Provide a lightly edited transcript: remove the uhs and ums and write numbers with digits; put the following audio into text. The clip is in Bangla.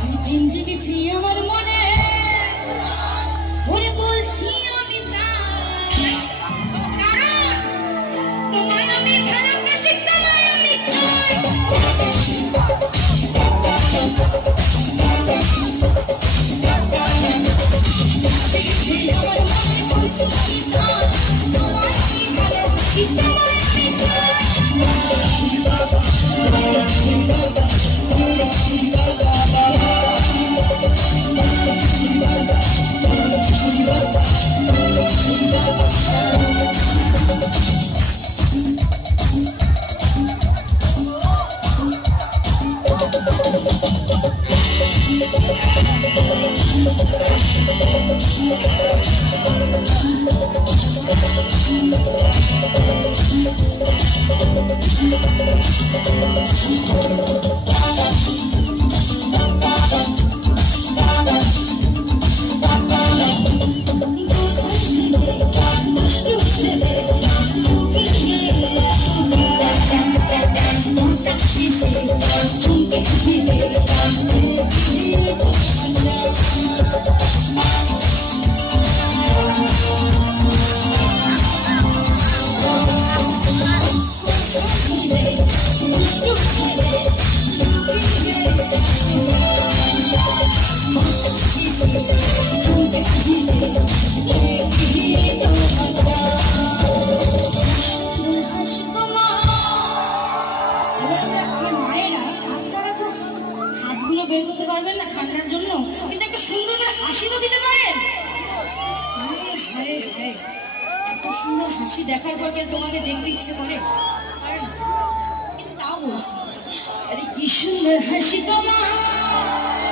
আমি প্রেম জেগেছি আমার মনে, ওরে বলছি আমি তাই, কারণ তোমায় আমি ভালোবাসি, তোমায় আমি চাই। আমার মনে বলছি আমি তাই, তোমায় আমি ভালোবাসি, তোমায় আমি চাই। বের করতে পারবেন না ঠান্ডার জন্য, কিন্তু একটা সুন্দর করে হাসি তো দিতে পারেন। এত সুন্দর হাসি দেখার পর কি তোমাকে দেখতে ইচ্ছে করে? পারে না, কিন্তু তাও বলছি, আরে কি সুন্দর হাসি তোমার।